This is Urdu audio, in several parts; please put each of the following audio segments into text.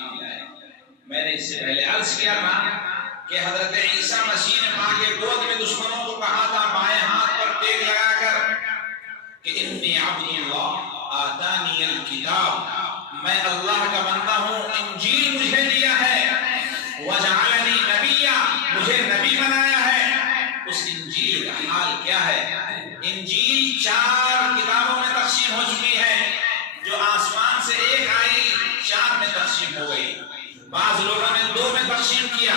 میں نے اس سے پہلے عرض کیا تھا کہ حضرت عیسیٰ مسیح نے ماں کے گود میں دشمنوں کو کہا تھا بائیں ہاتھ پر ٹیک لگا کر کہ انی عبد اللہ آتانی الکتاب، میں اللہ کا بندہ ہوں، انجیل مجھے دیا ہے، وجعلنی نبیا، مجھے نبی بنایا ہے۔ اس انجیل کا حال کیا ہے؟ انجیل 4 کتابوں میں تقسیم ہو چکی ہے، جو آسمان سے ایک آئی 4 میں تقسیم ہو گئی۔ بعض لوگوں نے 2 میں تقسیم کیا،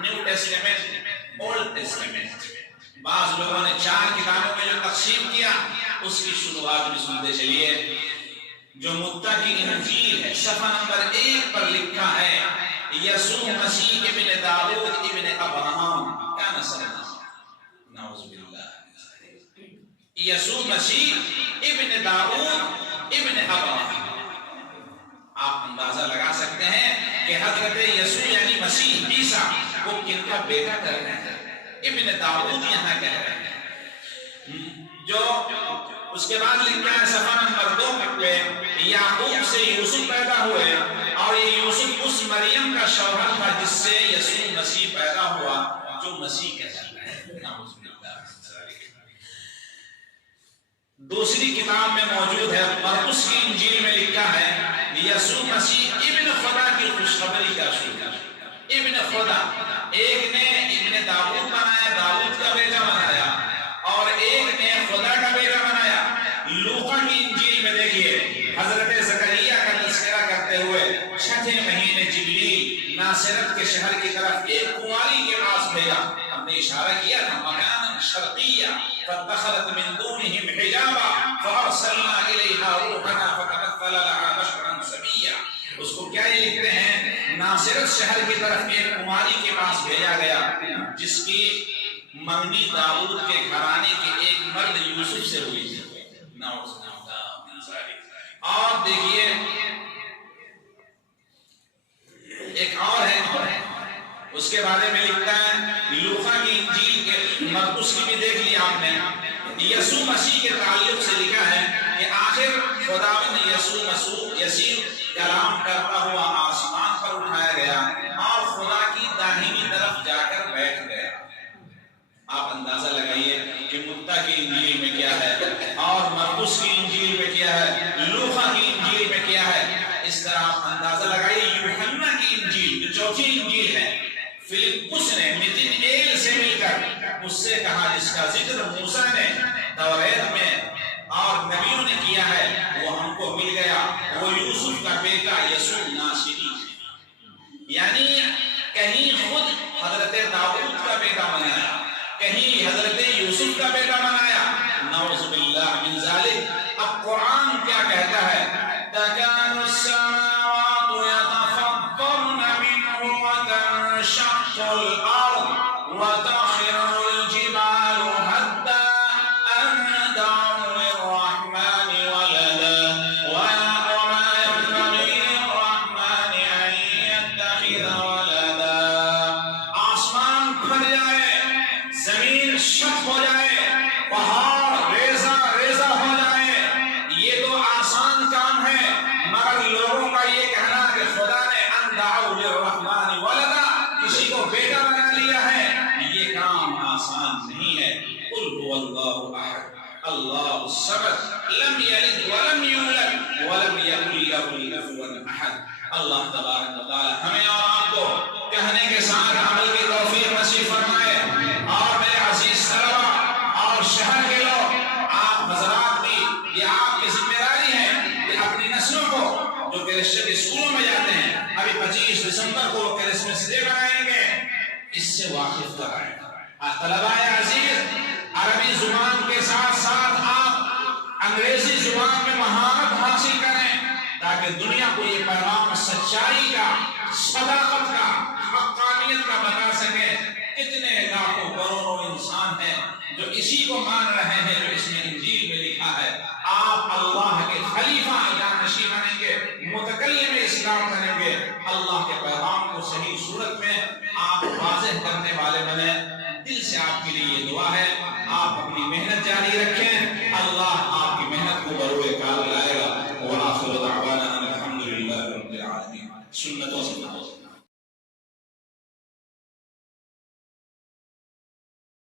نیو ٹیسٹمنٹ، اولڈ ٹیسٹمنٹ۔ بعض لوگوں نے 4 کتابوں میں جو تقسیم کیا اس کی شروعات بھی سنتے چلیے۔ جو متقی انجیل ہے صفحہ نمبر 1 پر لکھا ہے یسوع مسیح ابن داؤد ابن ابراہم کا نسل، نعوذ باللہ، یسوع مسیح ابن داؤد ابن ابراہم۔ آپ اندازہ لگا سکتے ہیں کہ حضرت یسوع یعنی مسیح عیسیٰ وہ کن کا بیٹا کر رہے ہیں؟ ابن داؤد یہاں کہہ رہے ہیں۔ جو اس کے بعد لکھا ہے صفحہ نمبر 2 پہ یعقوب سے یوسف پیدا ہوئے، اور یہ یوسف اس مریم کا شوہر تھا جس سے یسوع مسیح پیدا ہوا جو مسیح کہلاتا ہے۔ دوسری کتاب میں موجود ہے مرقس کی انجیل میں لکھا ہے یسوع مسیح ابن خدا کی خوشخبری کا شروع، ابن خدا۔ ایک نے ابن داؤد بنایا، داؤد کا بیٹا بنایا، اور ایک نے خدا کا بیٹا بنایا۔ لوقا کی انجیل میں دیکھیے حضرت زکریا کا تذکرہ کرتے ہوئے 6 مہینے جبریل ناصرت کے شہر کی طرف ایک کنواری کے پاس بھیجا۔ ہم نے اشارہ کیا تھا مکانا شرقیہ فاتخذت من دونہم حجابا فارسلنا الیہا روحنا فتمثل لها بشرا سویا۔ اس کو کیا یہ لکھتے ہیں؟ ناصرت شہر کی طرف ایک کنواری کے پاس بھیجا گیا جس کی منگنی داؤد کے گھرانے کے ایک مرد یوسف سے ہوئی تھی۔ اور دیکھیے ایک اور ہے اس کے بارے میں لکھتا ہے لوقا کی انجیل کے مرقس کی بھی دیکھ لی آپ نے۔ یسوع مسیح کے تعلق سے لکھا ہے کہ آخر خداوند یسوع مسیح کلام کرتا ہوا آسمان پر اٹھایا گیا اور خدا کی داہنی طرف جا کر بیٹھ گیا۔ آپ اندازہ لگائیے کہ متی کی انجیل میں کیا ہے اور مرقس کی انجیل میں کیا ہے، لوقا کی انجیل میں کیا ہے۔ اس طرح آپ اندازہ لگائیے یوحنا کی انجیل جو 4تھی انجیل ہے، فلپس نے نتنیل سے مل کر اس سے کہا جس کا ذکر موسیٰ نے توریت میں اور نبیوں نے کیا ہے وہ ہم کو مل گیا، وہ یوسف کا بیٹا یسوع ناصری ہے۔ یعنی کہیں خود حضرت داؤد کا بیٹا بنایا، کہیں حضرت یوسف کا بیٹا بنایا، نعوذ باللہ من ذالک۔ اب قرآن کیا کہتا ہے؟ تکاد السماوات یتفطرن منہ وتنشق الارض وتخر الجبال هدا ان دعوا للرحمن ولدا وما ينبغي للرحمن ان يتخذ ولدا۔ آسمان پھٹ جائے، زمین شق ہو جائے، پہاڑ ریزہ ریزہ ہو جائے، یہ تو آسان کام ہے، مگر لوگوں کا یہ کہنا کہ خدا نے ان دعوا للرحمن ولدا، کسی کو بیٹا بنا لیا ہے، یہ کام آسان نہیں ہے۔ قل هو اللہ احد اللہ الصمد لم یلد ولم یولد ولم یکن له کفوا احد۔ اللہ تبارک و تعالی ہمیں اور آپ کو کہنے کے ساتھ عمل کی توفیق نصیب فرمائے۔ اور میرے عزیز طلبہ اور شہر کے لوگ، آپ حضرات بھی یہ آپ کی ذمہ داری ہے کہ اپنی نسلوں کو جو کرسچن اسکولوں میں جاتے ہیں، ابھی 25 دسمبر کو کرسمس ڈے منائیں گے، اس سے واقف کرائیں۔ طلبہ عزیز، عربی زبان کے ساتھ ساتھ آپ انگریزی زبان میں مہارت حاصل کریں تاکہ دنیا کو یہ پیغام سچائی کا، صداقت کا، حقانیت کا بتا سکے۔ کتنے لاکھوں کروڑوں انسان ہیں جو اسی کو مان رہے ہیں جو اس میں انجیل میں لکھا ہے۔ آپ اللہ کے خلیفہ جانشین بنیں گے، متکلم اسلام بنیں گے، اللہ کے پیغام کو صحیح صورت میں آپ واضح کرنے والے بنے۔ دل سے آپ کے لیے یہ دعا ہے، آپ اپنی محنت جاری رکھیں، اللہ آپ کی محنت کو بروئے کار لائے گا۔ وآخر دعوانا الحمدللہ رب العالمین۔ سنت توصیفات.